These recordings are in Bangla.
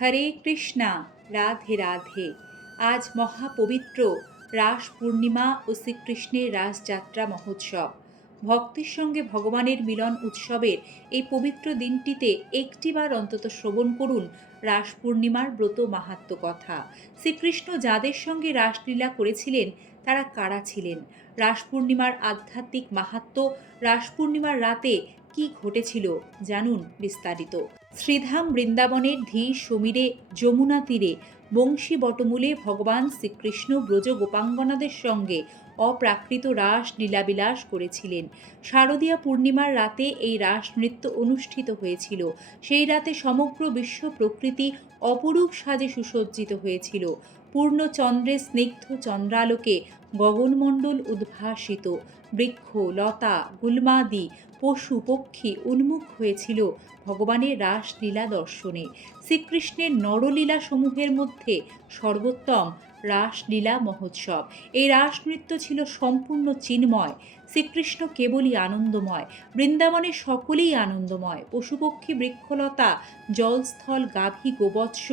হরে কৃষ্ণা, রাধে রাধে। আজ মহাপবিত্র রাস পূর্ণিমা ও শ্রীকৃষ্ণের রাসযাত্রা মহোৎসব। ভক্তের সঙ্গে ভগবানের মিলন উৎসবের এই পবিত্র দিনটিতে একটিবার অন্তত শ্রবণ করুন রাস পূর্ণিমার ব্রত মাহাত্ম কথা। শ্রীকৃষ্ণ যাদের সঙ্গে রাসলীলা করেছিলেন, তারা কারা ছিলেন? রাস পূর্ণিমার আধ্যাত্মিক মাহাত্ম রাস পূর্ণিমার রাতে কি ঘটেছিল, জানুন বিস্তারিত। শ্রীধাম বৃন্দাবনের ধী সমীরে, যমুনা তীরে, বংশী বটমূলে ভগবান শ্রীকৃষ্ণ ব্রজ গোপাঙ্গনাদের সঙ্গে অপ্রাকৃত রাস লীলাবিলাস করেছিলেন। শারদীয়া পূর্ণিমার রাতে এই রাস নৃত্য অনুষ্ঠিত হয়েছিল। সেই রাতে সমগ্র বিশ্ব প্রকৃতি অপরূপ সাজে সুসজ্জিত হয়েছিল। পূর্ণ চন্দ্রের স্নিগ্ধ চন্দ্রালোকে গগনমণ্ডল উদ্ভাসিত। বৃক্ষ, লতা, গুলমাদি, পশু, পক্ষী উন্মুখ হয়েছিল ভগবানের রাসলীলা দর্শনে। শ্রীকৃষ্ণের নরলীলা সমূহের মধ্যে সর্বোত্তম রাসলীলা মহোৎসব। এই রাস নৃত্য ছিল সম্পূর্ণ চিন্ময়। শ্রীকৃষ্ণ কেবলই আনন্দময়। বৃন্দাবনে সকলেই আনন্দময়। পশুপক্ষী বৃক্ষলতা, জলস্থল, গাভী গোবৎস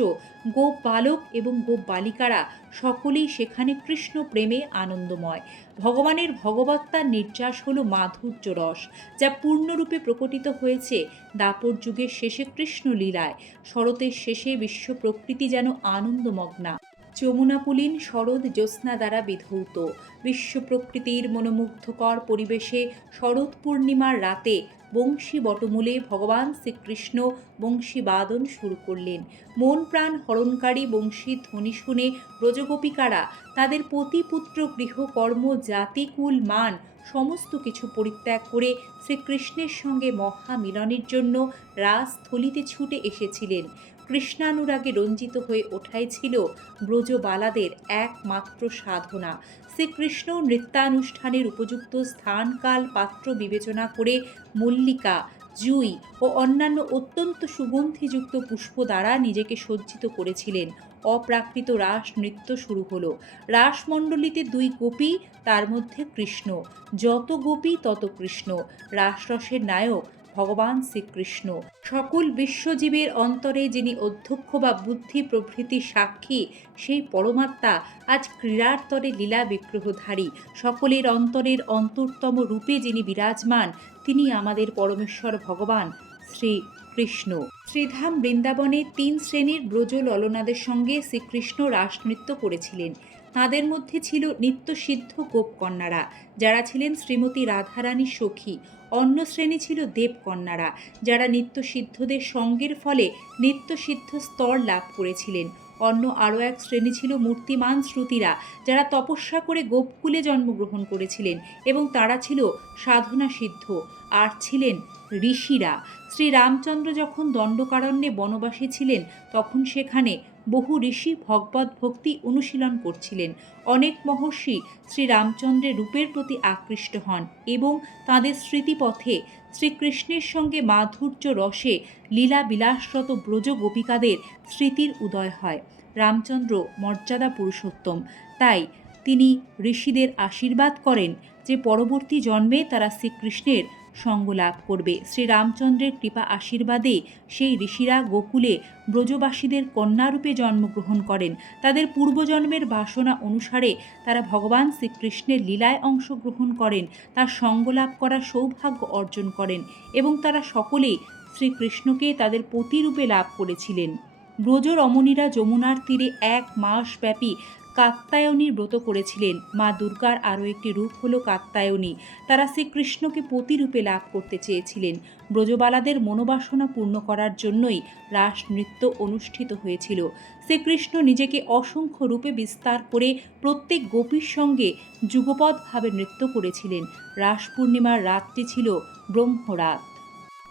গোপ বালক এবং গোপ বালিকারা সকলেই সেখানে কৃষ্ণ প্রেমে আনন্দময়। ভগবানের ভগবত্তার নির্যাস হল মাধুর্য রস, যা পূর্ণরূপে প্রকটিত হয়েছে দাপর যুগের শেষে কৃষ্ণ লীলায় শরতের শেষে বিশ্ব প্রকৃতি যেন আনন্দমগ্না। যমুনাপুলিন শরৎ জ্যোৎস্না দ্বারা বিধৌত। বিশ্ব প্রকৃতির মনোমুগ্ধকর পরিবেশে শরৎ পূর্ণিমার রাতে বংশী বটমূলে ভগবান শ্রীকৃষ্ণ বংশী বাদন শুরু করলেন। মন প্রাণ হরণকারী বংশী ধ্বনি শুনে ব্রজগোপিকারা তাদের পতিপুত্র গৃহকর্ম জাতিকুল মান সমস্ত কিছু পরিত্যাগ করে শ্রীকৃষ্ণের সঙ্গে মহামিলনের জন্য রাজস্থলিতে ছুটে এসেছিলেন। কৃষ্ণানুরাগে রঞ্জিত হয়ে ওঠাই ছিল ব্রজবালাদের একমাত্র সাধনা। শ্রীকৃষ্ণ নৃত্যানুষ্ঠানের উপযুক্ত স্থান, কাল, পাত্র বিবেচনা করে মল্লিকা, জুই ও অন্যান্য অত্যন্ত সুগন্ধিযুক্ত পুষ্প দ্বারা নিজেকে সজ্জিত করেছিলেন। অপ্রাকৃত রাস নৃত্য শুরু হলো। রাসমণ্ডলীতে দুই গোপী, তার মধ্যে কৃষ্ণ। যত গোপী, তত কৃষ্ণ। রাসরসের নায়ক ভগবান শ্রীকৃষ্ণ। সকল বিশ্বজীবের অন্তরে যিনি অধ্যক্ষ বা বুদ্ধি প্রভৃতি সাক্ষী, সেই পরমাত্মা আজ ক্রীড়ার তরে লীলা বিগ্রহধারী। সকলের অন্তরের অন্তরতম রূপে যিনি বিরাজমান, তিনি আমাদের পরমেশ্বর ভগবান শ্রী কৃষ্ণ শ্রীধাম বৃন্দাবনে তিন শ্রেণির ব্রজ ললনাদের সঙ্গে শ্রীকৃষ্ণ রাসনৃত্য করেছিলেন। তাদের মধ্যে ছিল নিত্যসিদ্ধ গোপকন্যারা। যারা ছিলেন শ্রীমতী রাধারানী সখী, অন্য শ্রেণি ছিল দেবকন্যারা, যারা নিত্যসিদ্ধদের সঙ্গের ফলে নিত্যসিদ্ধ স্তর লাভ করেছিলেন। অন্য আরও এক শ্রেণি ছিল মূর্তিমান শ্রুতিরা, যারা তপস্যা করে গোপকুলে জন্মগ্রহণ করেছিলেন এবং তারা ছিল সাধনা সিদ্ধ আর ছিলেন ঋষিরা। শ্রী রামচন্দ্র যখন দণ্ডকারণ্যে বনবাসী ছিলেন, তখন সেখানে বহু ঋষি ভগবত ভক্তি অনুশীলন করছিলেন। অনেক মহর্ষি শ্রীরামচন্দ্রের রূপের প্রতি আকৃষ্ট হন এবং তাঁদের স্মৃতিপথে শ্রীকৃষ্ণের সঙ্গে মাধুর্য রসে লীলা বিলাসরত ব্রজ গোপিকাদের স্মৃতির উদয় হয়। রামচন্দ্র মর্যাদা পুরুষোত্তম। তাই তিনি ঋষিদের আশীর্বাদ করেন যে পরবর্তী জন্মে তারা শ্রীকৃষ্ণের সঙ্গ লাভ করবে। শ্রীরামচন্দ্রের কৃপা আশীর্বাদে সেই ঋষিরা গোকুলে ব্রজবাসীদের কন্যারূপে জন্মগ্রহণ করেন। তাদের পূর্বজন্মের বাসনা অনুসারে তারা ভগবান শ্রীকৃষ্ণের লীলায় অংশগ্রহণ করেন, তার সঙ্গ লাভ করার সৌভাগ্য অর্জন করেন এবং তারা সকলেই শ্রীকৃষ্ণকে তাদের পতিরূপে লাভ করেছিলেন। ব্রজ রমণীরা যমুনার তীরে এক মাস ব্যাপী কাত্তায়নীর ব্রত করেছিলেন। মা দুর্গার আরও একটি রূপ হলো কাত্তায়নী। তারা শ্রীকৃষ্ণকে প্রতিরূপে লাভ করতে চেয়েছিলেন। ব্রজবালাদের মনোবাসনা পূর্ণ করার জন্যই রাস নৃত্য অনুষ্ঠিত হয়েছিল। শ্রীকৃষ্ণ নিজেকে অসংখ্য রূপে বিস্তার করে প্রত্যেক গোপীর সঙ্গে যুগপদভাবে নৃত্য করেছিলেন। রাস পূর্ণিমার রাতটি ছিল ব্রহ্মরাত।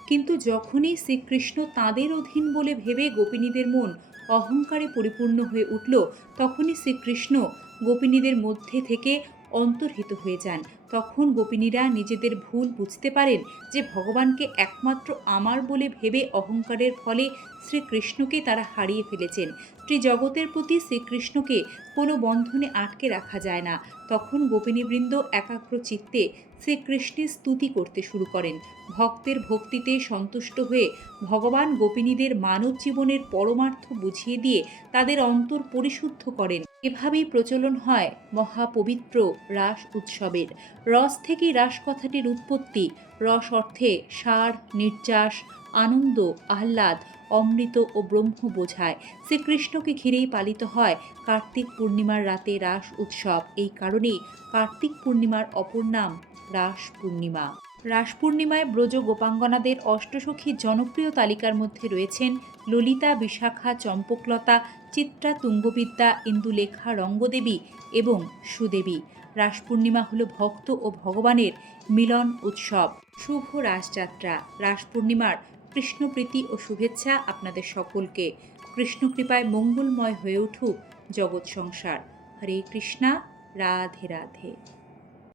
কিন্তু যখনই শ্রীকৃষ্ণ তাঁদের অধীন বলে ভেবে গোপিনীদের মন অহংকারে পরিপূর্ণ হয়ে উঠল তখনই শ্রীকৃষ্ণ গোপিনীদের মধ্যে থেকে অন্তর্হিত হয়ে যান। তখন গোপিনীরা নিজেদের ভুল বুঝতে পারেন যে ভগবানকে একমাত্র আমার বলে ভেবে অহংকারের ফলে শ্রীকৃষ্ণকে তারা হারিয়ে ফেলেছেন। জগতের প্রতি শ্রীকৃষ্ণকে কোনো বন্ধনে আটকে রাখা যায় না। তখন গোপিনীবৃন্দ একাগ্র চিত্তে শ্রীকৃষ্ণের স্তুতি করতে শুরু করেন। ভক্তের ভক্তিতে সন্তুষ্ট হয়ে ভগবান গোপিনীদের মানব জীবনের পরমার্থ বুঝিয়ে দিয়ে তাদের অন্তর পরিশুদ্ধ করেন। এভাবেই প্রচলন হয় মহাপবিত্র রাস উৎসবের। রস থেকে রাস কথাটির উৎপত্তি, রস অর্থে সার, নির্যাস, আনন্দ, আহ্লাদ, অমৃত ও ব্রহ্ম বোঝায়। শ্রীকৃষ্ণকে ঘিরেই পালিত হয় কার্তিক পূর্ণিমার রাতে রাস উৎসব। এই কারণেই কার্তিক পূর্ণিমার অপর নাম রাস পূর্ণিমা। রাস পূর্ণিমায় ব্রজ গোপাঙ্গনাদের অষ্টসখী জনপ্রিয় তালিকার মধ্যে রয়েছেন ললিতা, বিশাখা, চম্পকলতা, চিত্রা, তুঙ্গবিদ্যা, ইন্দুলেখা, রঙ্গদেবী এবং সুদেবী। রাস পূর্ণিমা হল ভক্ত ও ভগবানের মিলন উৎসব। শুভ রাসযাত্রা। রাস পূর্ণিমার কৃষ্ণপ্রীতি ও শুভেচ্ছা আপনাদের সকলকে। কৃষ্ণকৃপায় মঙ্গলময় হয়ে উঠুক জগৎ সংসার। হরে কৃষ্ণা। রাধে রাধে।